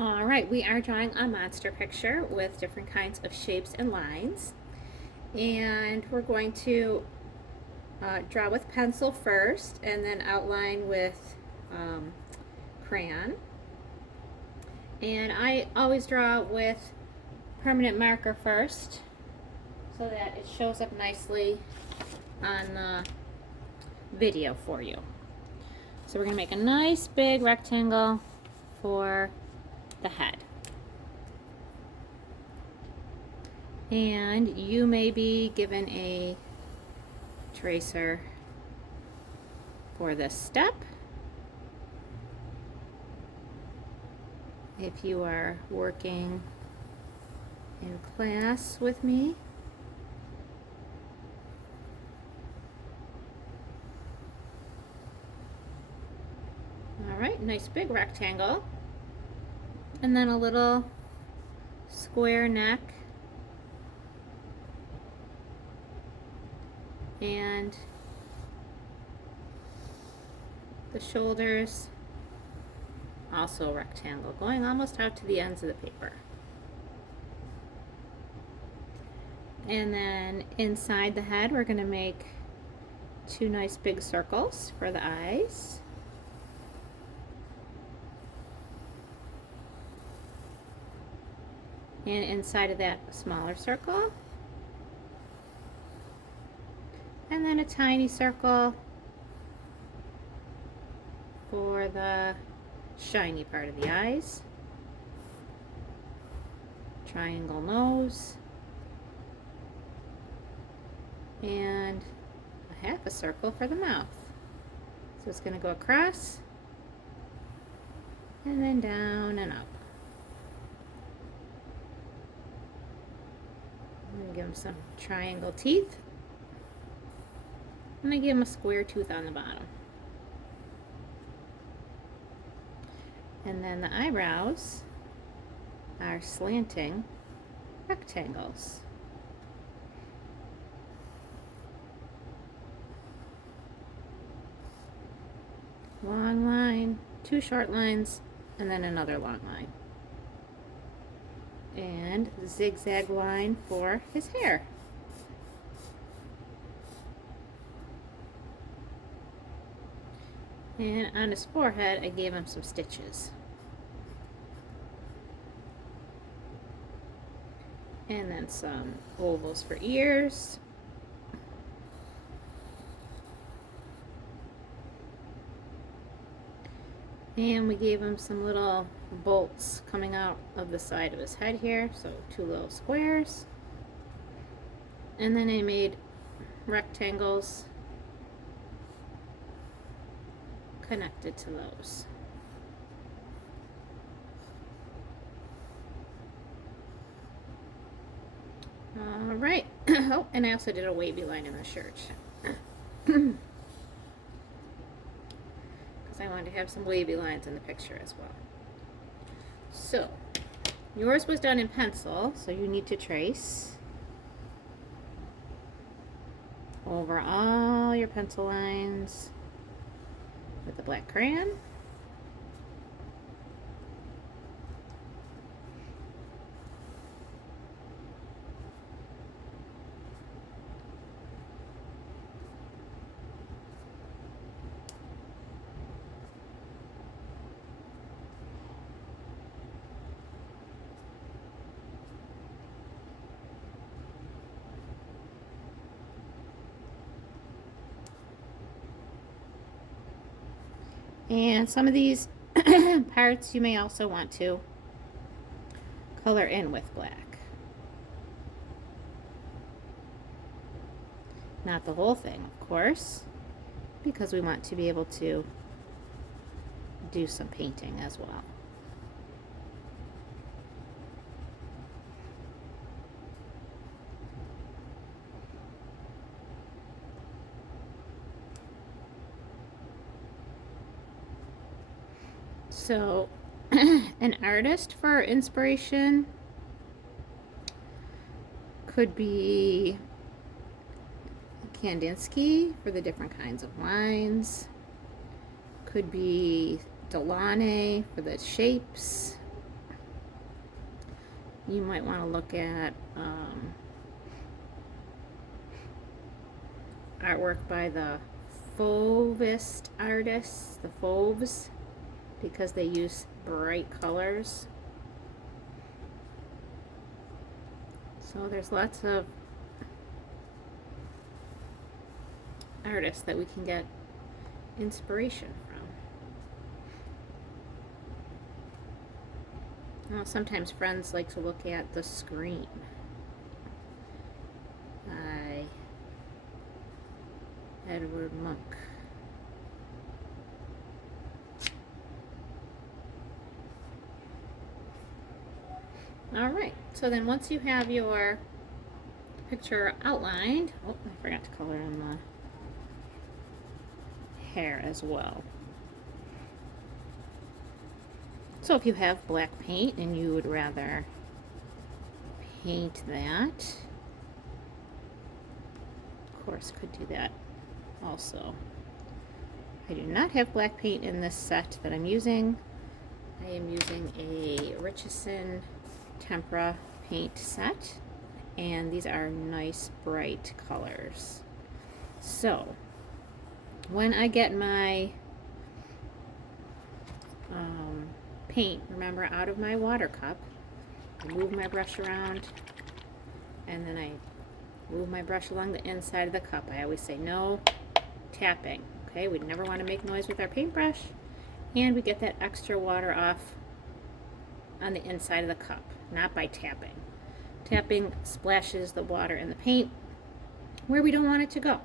All right, we are drawing a monster picture with different kinds of shapes and lines. And we're going to draw with pencil first and then outline with crayon. And I always draw with permanent marker first so that it shows up nicely on the video for you. So we're going to make a nice big rectangle for the head. And you may be given a tracer for this step if you are working in class with me. All right, nice big rectangle, and then a little square neck and the shoulders also rectangle, going almost out to the ends of the paper. And then inside the head we're going to make two nice big circles for the eyes. And inside of that, a smaller circle. And then a tiny circle for the shiny part of the eyes. Triangle nose. And a half a circle for the mouth. So it's going to go across and then down and up. I'm going to give him some triangle teeth. I'm going to give him a square tooth on the bottom. And then the eyebrows are slanting rectangles. Long line, two short lines, and then another long line. And zigzag line for his hair. And on his forehead, I gave him some stitches. And then some ovals for ears. And we gave him some little bolts coming out of the side of his head here, so two little squares. And then I made rectangles connected to those. All right. Oh, and I also did a wavy line in the shirt. Because I wanted to have some wavy lines in the picture as well. So, yours was done in pencil, so you need to trace over all your pencil lines with the black crayon. And some of these parts you may also want to color in with black. Not the whole thing, of course, because we want to be able to do some painting as well. So, an artist for inspiration could be Kandinsky for the different kinds of lines. Could be Delaunay for the shapes. you might want to look at artwork by the Fauvist artists, the Fauves, because they use bright colors. So there's lots of artists that we can get inspiration from. Well, sometimes friends like to look at The Scream by Edward Munch. Alright, so then once you have your picture outlined, oh, I forgot to color in the hair as well. So if you have black paint and you would rather paint that, of course could do that also. I do not have black paint in this set that I'm using. I am using a Richardson Tempera paint set, and these are nice bright colors. So when I get my paint, remember, out of my water cup, I move my brush around, and then I move my brush along the inside of the cup. I always say no tapping. Okay, we never want to make noise with our paintbrush, and we get that extra water off on the inside of the cup, not by tapping. Tapping splashes the water in the paint where we don't want it to go.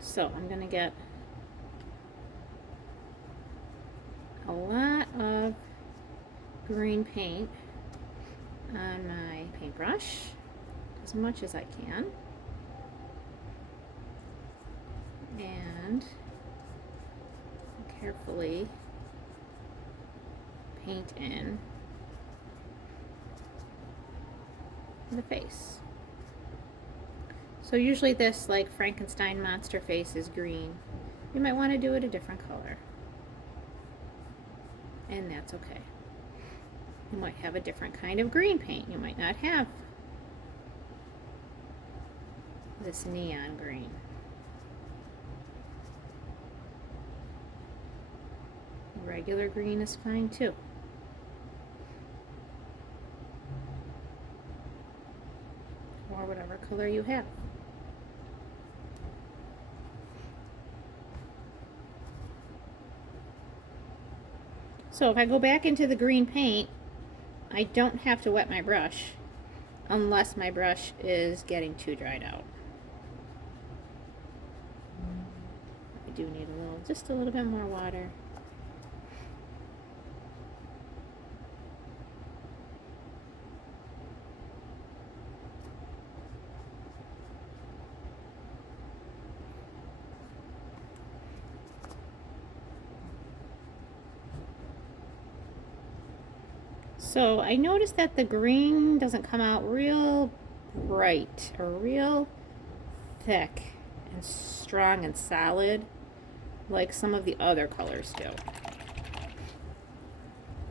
So I'm going to get a lot of green paint on my paintbrush, as much as I can, and carefully paint in the face. So usually this, like Frankenstein monster face, is green. You might want to do it a different color, and that's okay. You might have a different kind of green paint. You might not have this neon green. Regular green is fine too. Or whatever color you have. So if I go back into the green paint, I don't have to wet my brush unless my brush is getting too dried out. I do need just a little bit more water. So I noticed that the green doesn't come out real bright or real thick and strong and solid like some of the other colors do.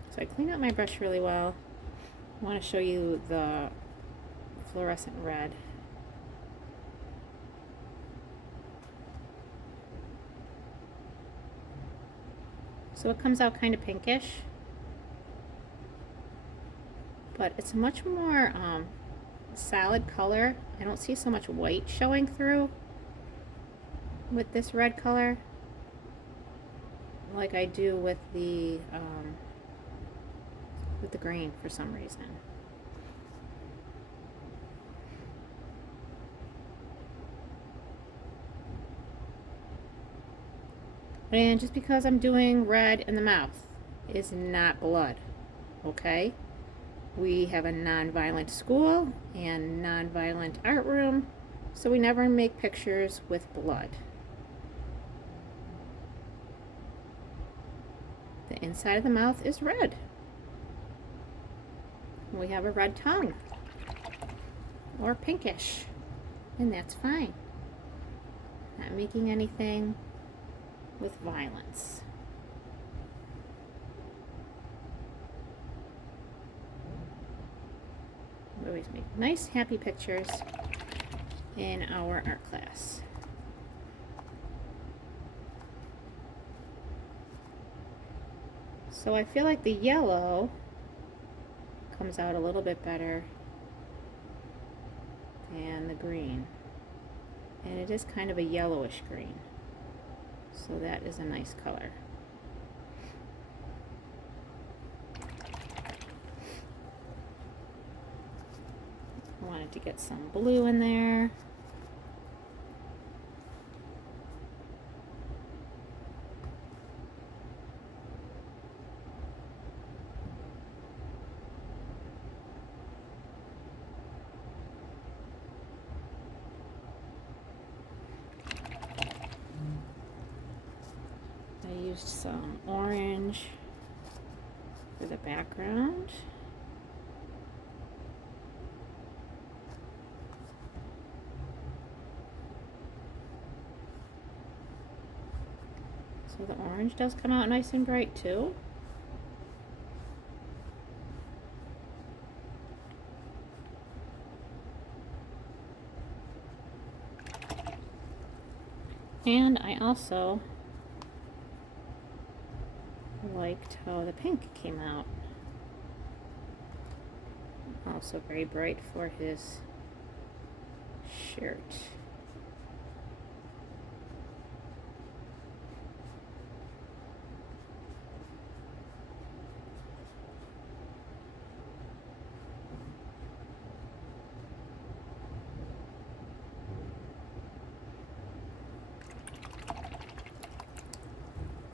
So I clean out my brush really well. I want to show you the fluorescent red. So it comes out kind of pinkish, but it's much more solid color. I don't see so much white showing through with this red color like I do with the green for some reason. And just because I'm doing red in the mouth is not blood, okay? We have a non-violent school and non-violent art room, so we never make pictures with blood. The inside of the mouth is red. We have a red tongue or pinkish, and that's fine. Not making anything with violence. always make nice, happy pictures in our art class. So I feel like the yellow comes out a little bit better than the green. And it is kind of a yellowish green. So that is a nice color. I wanted to get some blue in there. I used some orange for the background. So the orange does come out nice and bright too. And I also liked how the pink came out. Also very bright for his shirt.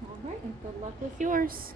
All right, and good luck with yours.